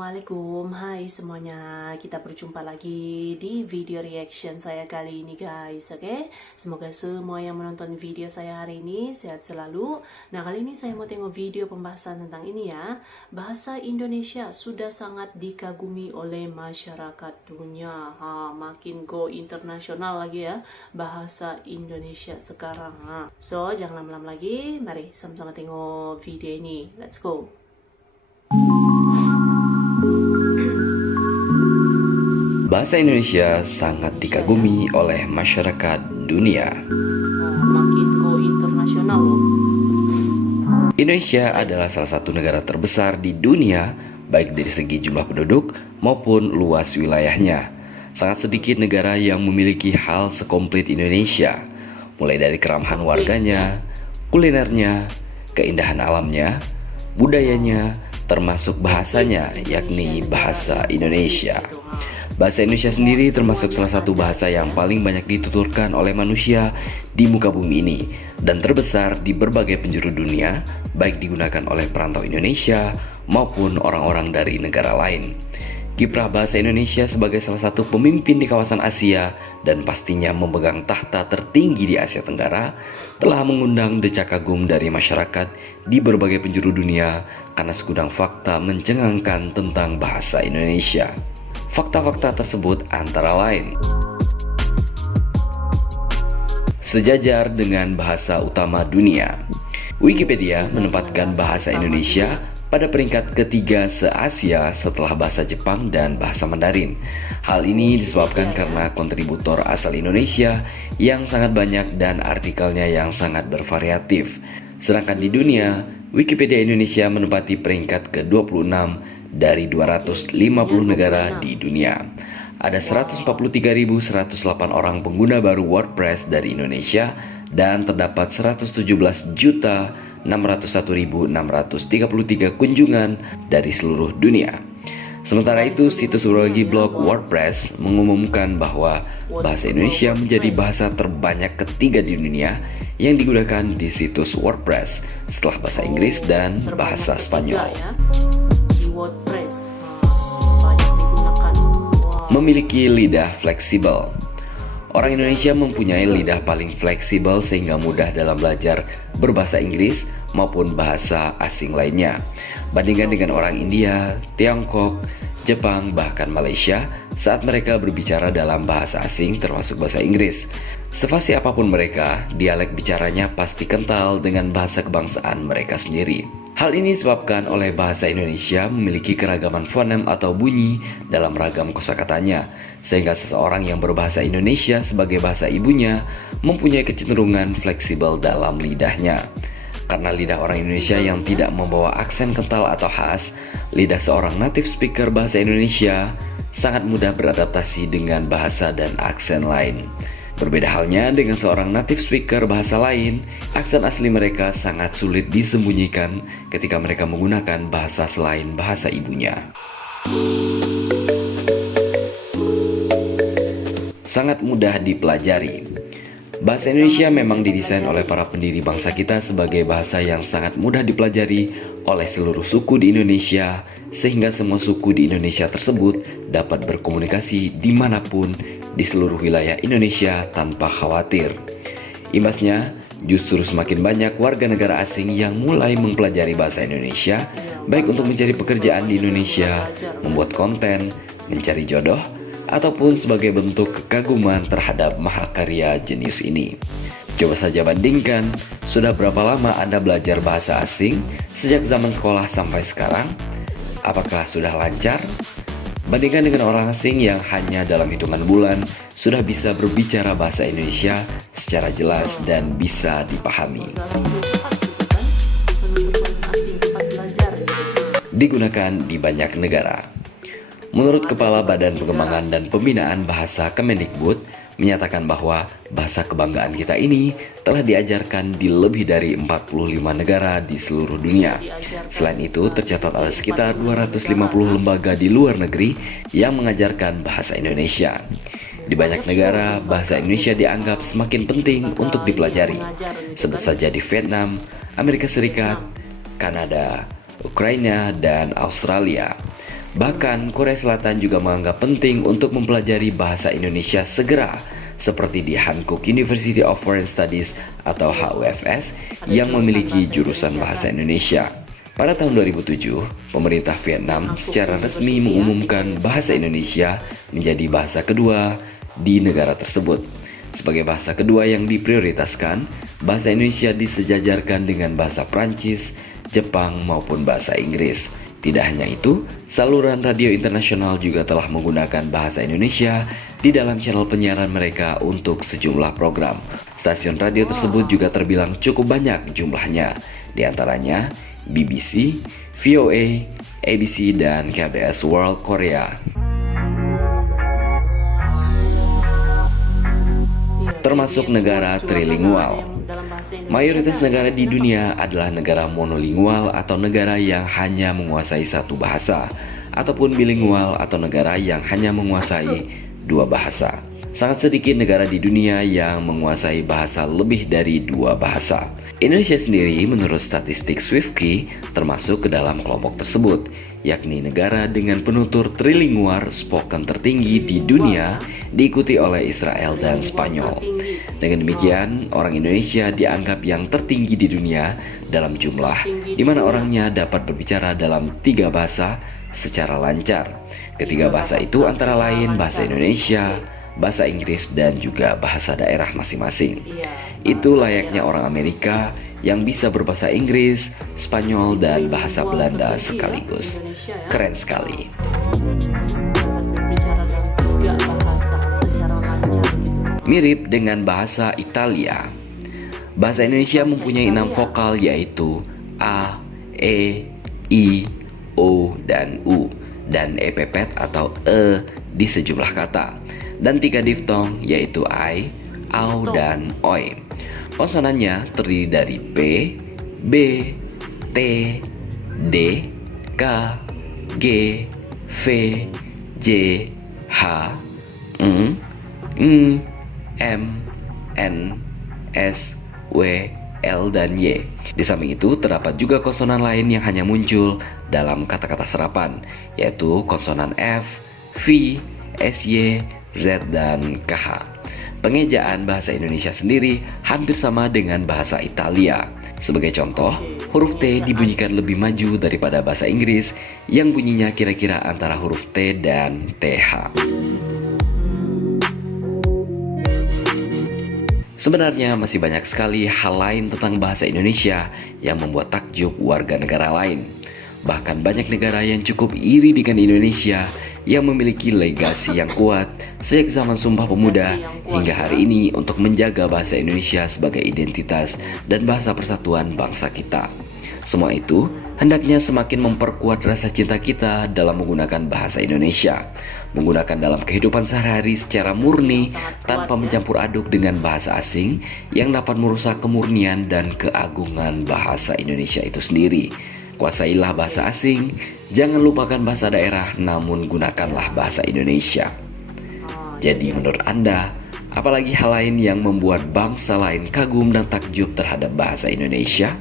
Assalamualaikum, hai semuanya. Kita berjumpa lagi di video reaction saya kali ini guys. Oke, semoga semua yang menonton video saya hari ini sehat selalu. Nah, kali ini saya mau tengok video pembahasan tentang ini ya. Bahasa Indonesia sudah sangat dikagumi oleh masyarakat dunia. Makin go internasional lagi ya bahasa Indonesia sekarang. So, jangan lama-lama lagi. Mari sama-sama tengok video ini. Let's go. Bahasa Indonesia sangat dikagumi oleh masyarakat dunia. Makin go internasional loh. Indonesia adalah salah satu negara terbesar di dunia, baik dari segi jumlah penduduk maupun luas wilayahnya. Sangat sedikit negara yang memiliki hal sekomplit Indonesia, mulai dari keramahan warganya, kulinernya, keindahan alamnya, budayanya, termasuk bahasanya, yakni bahasa Indonesia. Bahasa Indonesia sendiri termasuk salah satu bahasa yang paling banyak dituturkan oleh manusia di muka bumi ini dan terbesar di berbagai penjuru dunia, baik digunakan oleh perantau Indonesia maupun orang-orang dari negara lain. Kiprah bahasa Indonesia sebagai salah satu pemimpin di kawasan Asia dan pastinya memegang tahta tertinggi di Asia Tenggara telah mengundang decak kagum dari masyarakat di berbagai penjuru dunia karena segudang fakta mencengangkan tentang bahasa Indonesia. Fakta-fakta tersebut antara lain: sejajar dengan bahasa utama dunia, Wikipedia menempatkan bahasa Indonesia pada peringkat ketiga se-Asia setelah bahasa Jepang dan bahasa Mandarin. Hal ini disebabkan karena kontributor asal Indonesia yang sangat banyak dan artikelnya yang sangat bervariatif. Sedangkan di dunia, Wikipedia Indonesia menempati peringkat ke-26 dari 250 negara di dunia. Ada 143.108 orang pengguna baru WordPress dari Indonesia dan terdapat 117.601.633 kunjungan dari seluruh dunia. Sementara itu, situs berbagi blog WordPress mengumumkan bahwa bahasa Indonesia menjadi bahasa terbanyak ketiga di dunia yang digunakan di situs WordPress setelah bahasa Inggris dan bahasa Spanyol. Memiliki lidah fleksibel. Orang Indonesia mempunyai lidah paling fleksibel sehingga mudah dalam belajar berbahasa Inggris maupun bahasa asing lainnya. Bandingkan dengan orang India, Tiongkok, Jepang, bahkan Malaysia saat mereka berbicara dalam bahasa asing termasuk bahasa Inggris. Sefasih apapun mereka, dialek bicaranya pasti kental dengan bahasa kebangsaan mereka sendiri. Hal ini disebabkan oleh bahasa Indonesia memiliki keragaman fonem atau bunyi dalam ragam kosakatanya, sehingga seseorang yang berbahasa Indonesia sebagai bahasa ibunya mempunyai kecenderungan fleksibel dalam lidahnya. Karena lidah orang Indonesia yang tidak membawa aksen kental atau khas, lidah seorang native speaker bahasa Indonesia sangat mudah beradaptasi dengan bahasa dan aksen lain. Berbeda halnya dengan seorang native speaker bahasa lain, aksen asli mereka sangat sulit disembunyikan ketika mereka menggunakan bahasa selain bahasa ibunya. Sangat mudah dipelajari. Bahasa Indonesia memang didesain oleh para pendiri bangsa kita sebagai bahasa yang sangat mudah dipelajari oleh seluruh suku di Indonesia, sehingga semua suku di Indonesia tersebut dapat berkomunikasi dimanapun di seluruh wilayah Indonesia tanpa khawatir. Imbasnya, justru semakin banyak warga negara asing yang mulai mempelajari bahasa Indonesia, baik untuk mencari pekerjaan di Indonesia, membuat konten, mencari jodoh, ataupun sebagai bentuk kekaguman terhadap mahakarya jenius ini. Coba saja bandingkan, sudah berapa lama Anda belajar bahasa asing sejak zaman sekolah sampai sekarang? Apakah sudah lancar? Bandingkan dengan orang asing yang hanya dalam hitungan bulan sudah bisa berbicara bahasa Indonesia secara jelas dan bisa dipahami. Digunakan di banyak negara. Menurut Kepala Badan Pengembangan dan Pembinaan Bahasa Kemendikbud, menyatakan bahwa bahasa kebanggaan kita ini telah diajarkan di lebih dari 45 negara di seluruh dunia. Selain itu, tercatat ada sekitar 250 lembaga di luar negeri yang mengajarkan bahasa Indonesia. Di banyak negara, bahasa Indonesia dianggap semakin penting untuk dipelajari. Sebut saja di Vietnam, Amerika Serikat, Kanada, Ukraina, dan Australia. Bahkan Korea Selatan juga menganggap penting untuk mempelajari bahasa Indonesia segera, seperti di Hankook University of Foreign Studies atau HUFS yang memiliki jurusan bahasa Indonesia. Pada tahun 2007, pemerintah Vietnam secara resmi mengumumkan bahasa Indonesia menjadi bahasa kedua di negara tersebut. Sebagai bahasa kedua yang diprioritaskan, bahasa Indonesia disejajarkan dengan bahasa Prancis, Jepang maupun bahasa Inggris. Tidak hanya itu, saluran radio internasional juga telah menggunakan bahasa Indonesia di dalam channel penyiaran mereka untuk sejumlah program. Stasiun radio tersebut juga terbilang cukup banyak jumlahnya, di antaranya BBC, VOA, ABC, dan KBS World Korea. Termasuk negara trilingual. Mayoritas negara di dunia adalah negara monolingual atau negara yang hanya menguasai satu bahasa, ataupun bilingual atau negara yang hanya menguasai dua bahasa. Sangat sedikit negara di dunia yang menguasai bahasa lebih dari dua bahasa. Indonesia sendiri menurut statistik Swiftkey termasuk ke dalam kelompok tersebut, yakni negara dengan penutur trilingual spoken tertinggi di dunia, diikuti oleh Israel dan Spanyol. Dengan demikian, orang Indonesia dianggap yang tertinggi di dunia dalam jumlah, di mana orangnya dapat berbicara dalam 3 bahasa secara lancar. Ketiga bahasa itu antara lain bahasa Indonesia, bahasa Inggris, dan juga bahasa daerah masing-masing. Itu layaknya orang Amerika yang bisa berbahasa Inggris, Spanyol, dan bahasa Belanda sekaligus. Keren sekali. Mirip dengan bahasa Italia. Bahasa Indonesia mempunyai 6 vokal yaitu A, E, I, O, dan U, dan epepet atau E di sejumlah kata, dan 3 diftong yaitu I, Au, dan Oi. Konsonannya terdiri dari P, B, T, D, K, G, V, J, H, M, N, S, W, L, dan Y. Di samping itu terdapat juga konsonan lain yang hanya muncul dalam kata-kata serapan, yaitu konsonan F, V, SY, Z, dan KH. Pengejaan bahasa Indonesia sendiri hampir sama dengan bahasa Italia. Sebagai contoh, huruf T dibunyikan lebih maju daripada bahasa Inggris yang bunyinya kira-kira antara huruf T dan TH. Sebenarnya masih banyak sekali hal lain tentang bahasa Indonesia yang membuat takjub warga negara lain. Bahkan banyak negara yang cukup iri dengan Indonesia yang memiliki legasi yang kuat sejak zaman Sumpah Pemuda hingga hari ini untuk menjaga bahasa Indonesia sebagai identitas dan bahasa persatuan bangsa kita. Semua itu hendaknya semakin memperkuat rasa cinta kita dalam menggunakan bahasa Indonesia, menggunakan dalam kehidupan sehari-hari secara murni tanpa mencampur aduk dengan bahasa asing yang dapat merusak kemurnian dan keagungan bahasa Indonesia itu sendiri. Kuasailah bahasa asing, jangan lupakan bahasa daerah, namun gunakanlah bahasa Indonesia. Jadi menurut Anda, apalagi hal lain yang membuat bangsa lain kagum dan takjub terhadap bahasa Indonesia?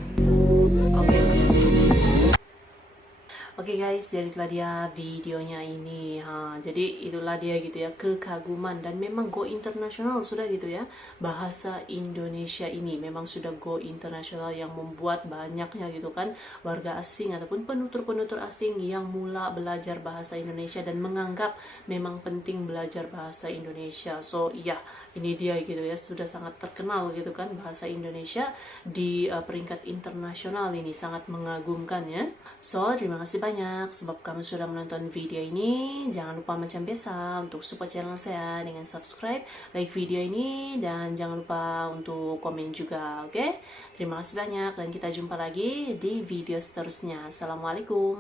Oke guys, jadi itulah dia videonya ini. Jadi itulah dia gitu ya, kekaguman dan memang go internasional sudah gitu ya. Bahasa Indonesia ini memang sudah go internasional yang membuat banyaknya gitu kan warga asing ataupun penutur-penutur asing yang mula belajar bahasa Indonesia dan menganggap memang penting belajar bahasa Indonesia. So iya, ini dia gitu ya, sudah sangat terkenal gitu kan bahasa Indonesia di peringkat internasional ini, sangat mengagumkan ya. So terima kasih banyak sebab kamu sudah menonton video ini. Jangan lupa macam biasa untuk support channel saya dengan subscribe, like video ini, dan jangan lupa untuk komen juga, oke? Terima kasih banyak dan kita jumpa lagi di video seterusnya. Assalamualaikum.